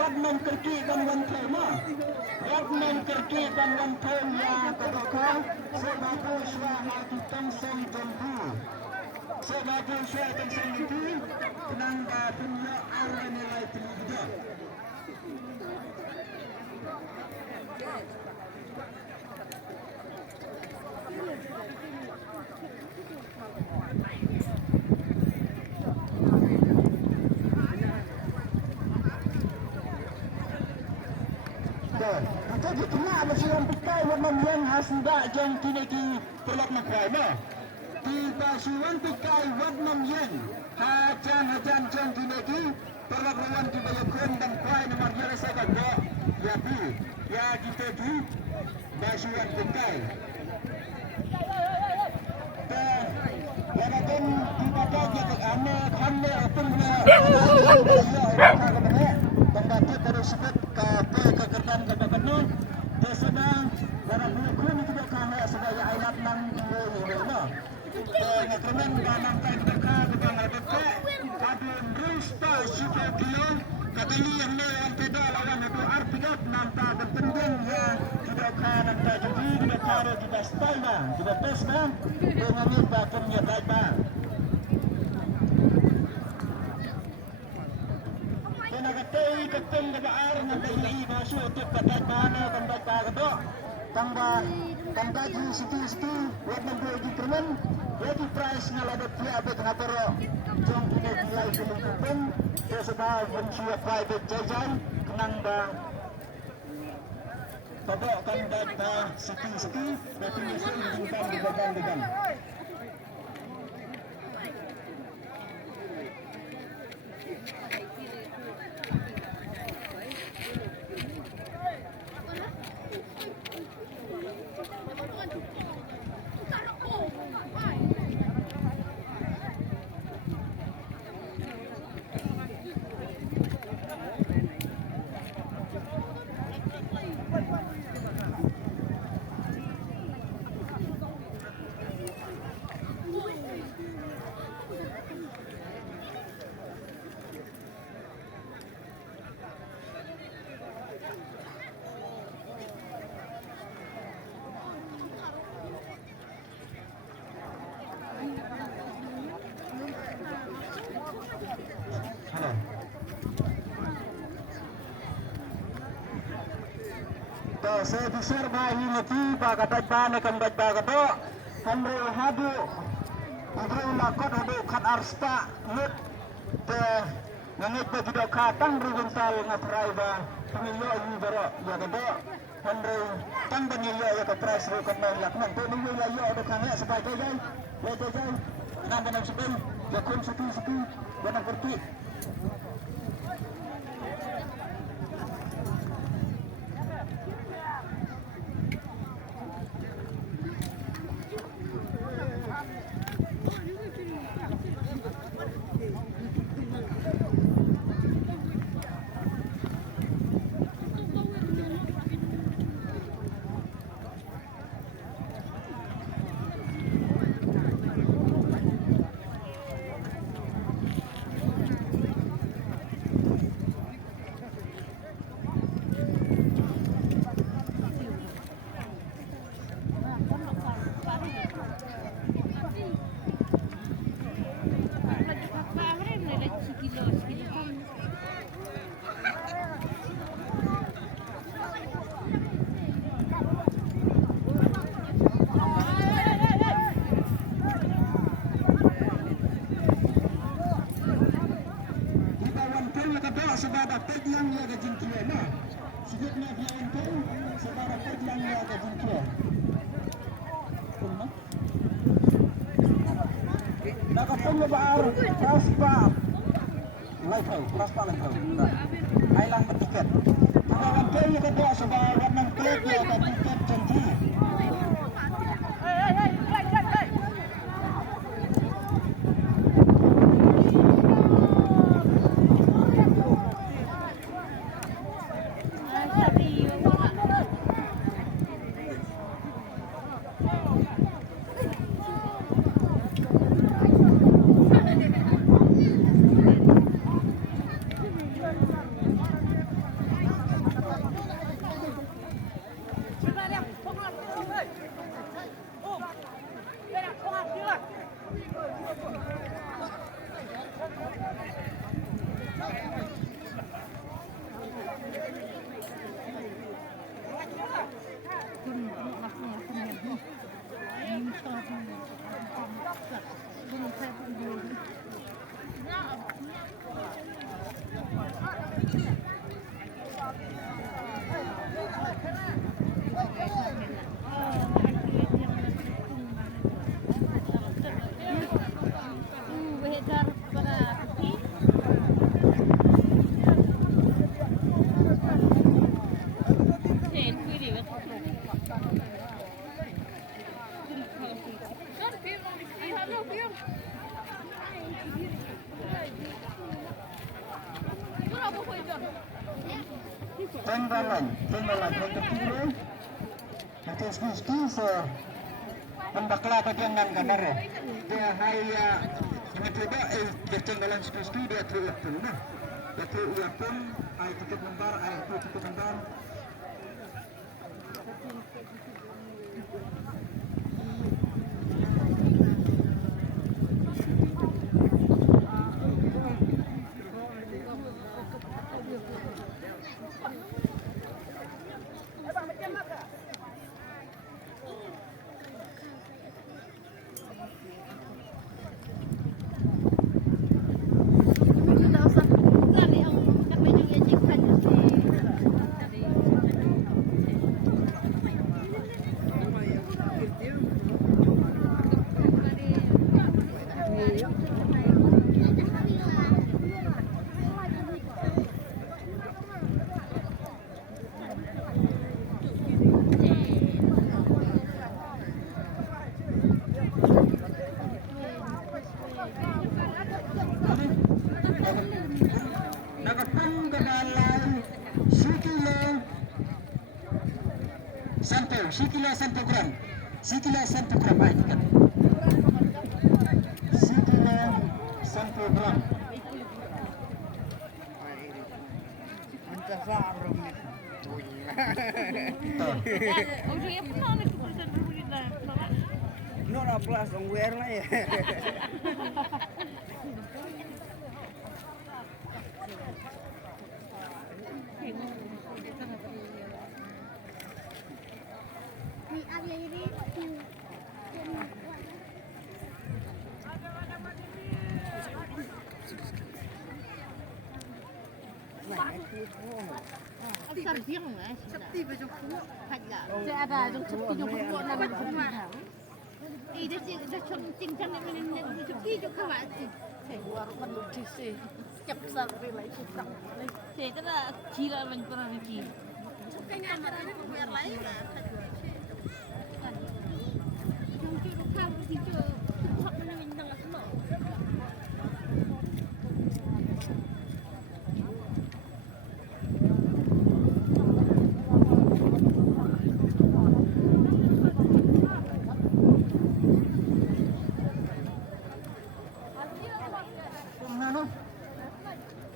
Wadman Kerki dan Wanthau Wadman Kerki dan Wanthau yang kedua sebagai suatu tangsang jambu sebagai suatu tangsang jambu penanda punya arah nilai tinggi. Jadi kena masih yang pikai warna yang hasda jang kini perlak nak prima. Tiba suan pikai warna yang hajan jang kini perlak rawan di bayakun dan prime nomor dia saya kata ya bi ya kita tu basuan pikai. Walaupun tiba saja ane khamne pun tanggapi terus sebut kekerjaan kebenaran sedang dalam buku ini tidak kami sebagai ayat nang ini pengeteman dalam mereka bukan mereka adun rusta sifatnya katanya yang yang tidak lawan itu artinya nampak bertendang ya tidak kanan jadi tidak kare tidak style tidak best man dengan itu bakumnya baik. Ketum kebaar nanti masuk untuk pakai mana tempat kado tambah situ buat membeli kerman jadi price ngaladot dia betengah pero jong ini nilai kelengkapan sebab mencium private jajan kenang bang tabok kanda situ betul mesin bukan digagang. Saya besar bayi lagi bagaimana bana kan bagaimana hamre hadu hamre lakot hadu kat arsta lut te ngangit bagi dok katang berbental ngaprai ba pemilio ini baru ya kado hamre tang pemilio ya ke price ru kan lakman tu ni ya yo ada kan ya sebagai jai ya jai nan dan sebel ya kun sepi banyak pergi. Sebab peglang ya gajin kia na sikitnya dia untuk sebab peglang ya gajin kia penyebar Prospa Live. Highland bertiket. Pegawai kaya kedua sudah warna klub ya dan tiket janji. Tenggelam untuk kiri. Nanti ski se membakla bagian nan gambar. Dia hanya mencoba bertenggelam ski dia terlihat pun. Dia terlihat pun. Ay tiket lembar, ay tiket lembar. Sikila Santo Gram ay tiket. Sikila Santo Gram. No na plus ang wear na eh. Sẽ ada trong chụp video của bọn làm không mà ý đó chị ra chụp chính trang này mình chụp video cho các bạn thì phải qua mình được chia sẻ chụp sao về lấy chụp xong thế tức là chỉ là mình còn làm gì chụp cái nhà mà nó cũng lấy là không chưa được tham thì chưa chụp mình đang là cái lỗ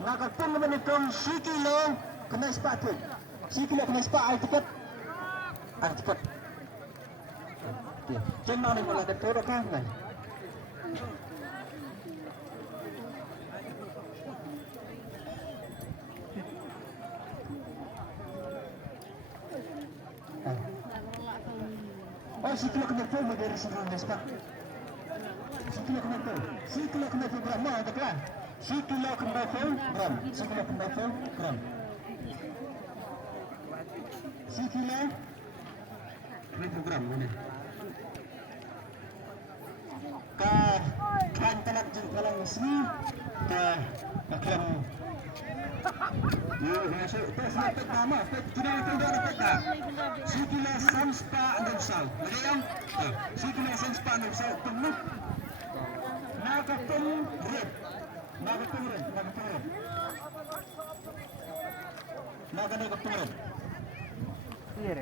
Nakapun naman itong Sikilo kena sepatu. Sikilo kena sepatu ay tiket. Ay tiket. Diyan na rin wala na puro ka. Oh, Sikilo kena pun magari sa mga sepatu. Sikilo kena pun berapa ada kan? Sikilo kena pun gram. Sikilo kena pun gram. Sikilo gram ini. Kan talak sini ke akan masuk tes pertama kita tunggu kita sikila samspa nusau meriam sikila samspa nusau penuh nagatung red nagatung Clear.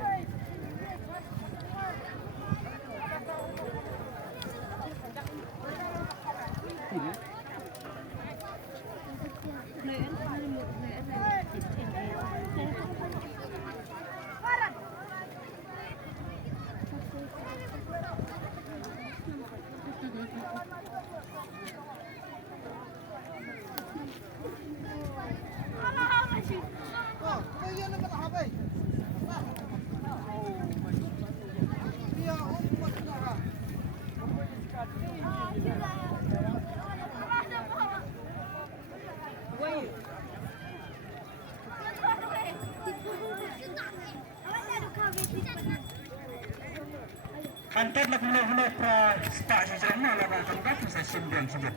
Kantor nak mula-mula pra spak sejarah lah nak tangkap saya sembilan sejak.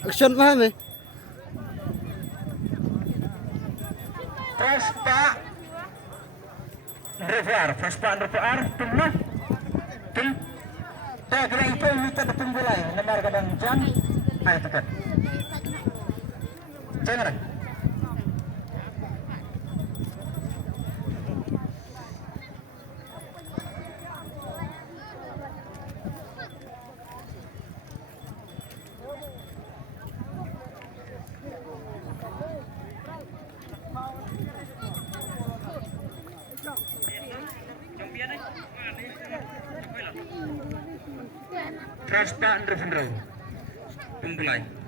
Action paham eh? Prospak Revar, tunggu. Tak kira itu kita bertunggu lagi. Nomor kadang jam, ayo tekan. Jangan. Prospak Revar, tunggu lagi.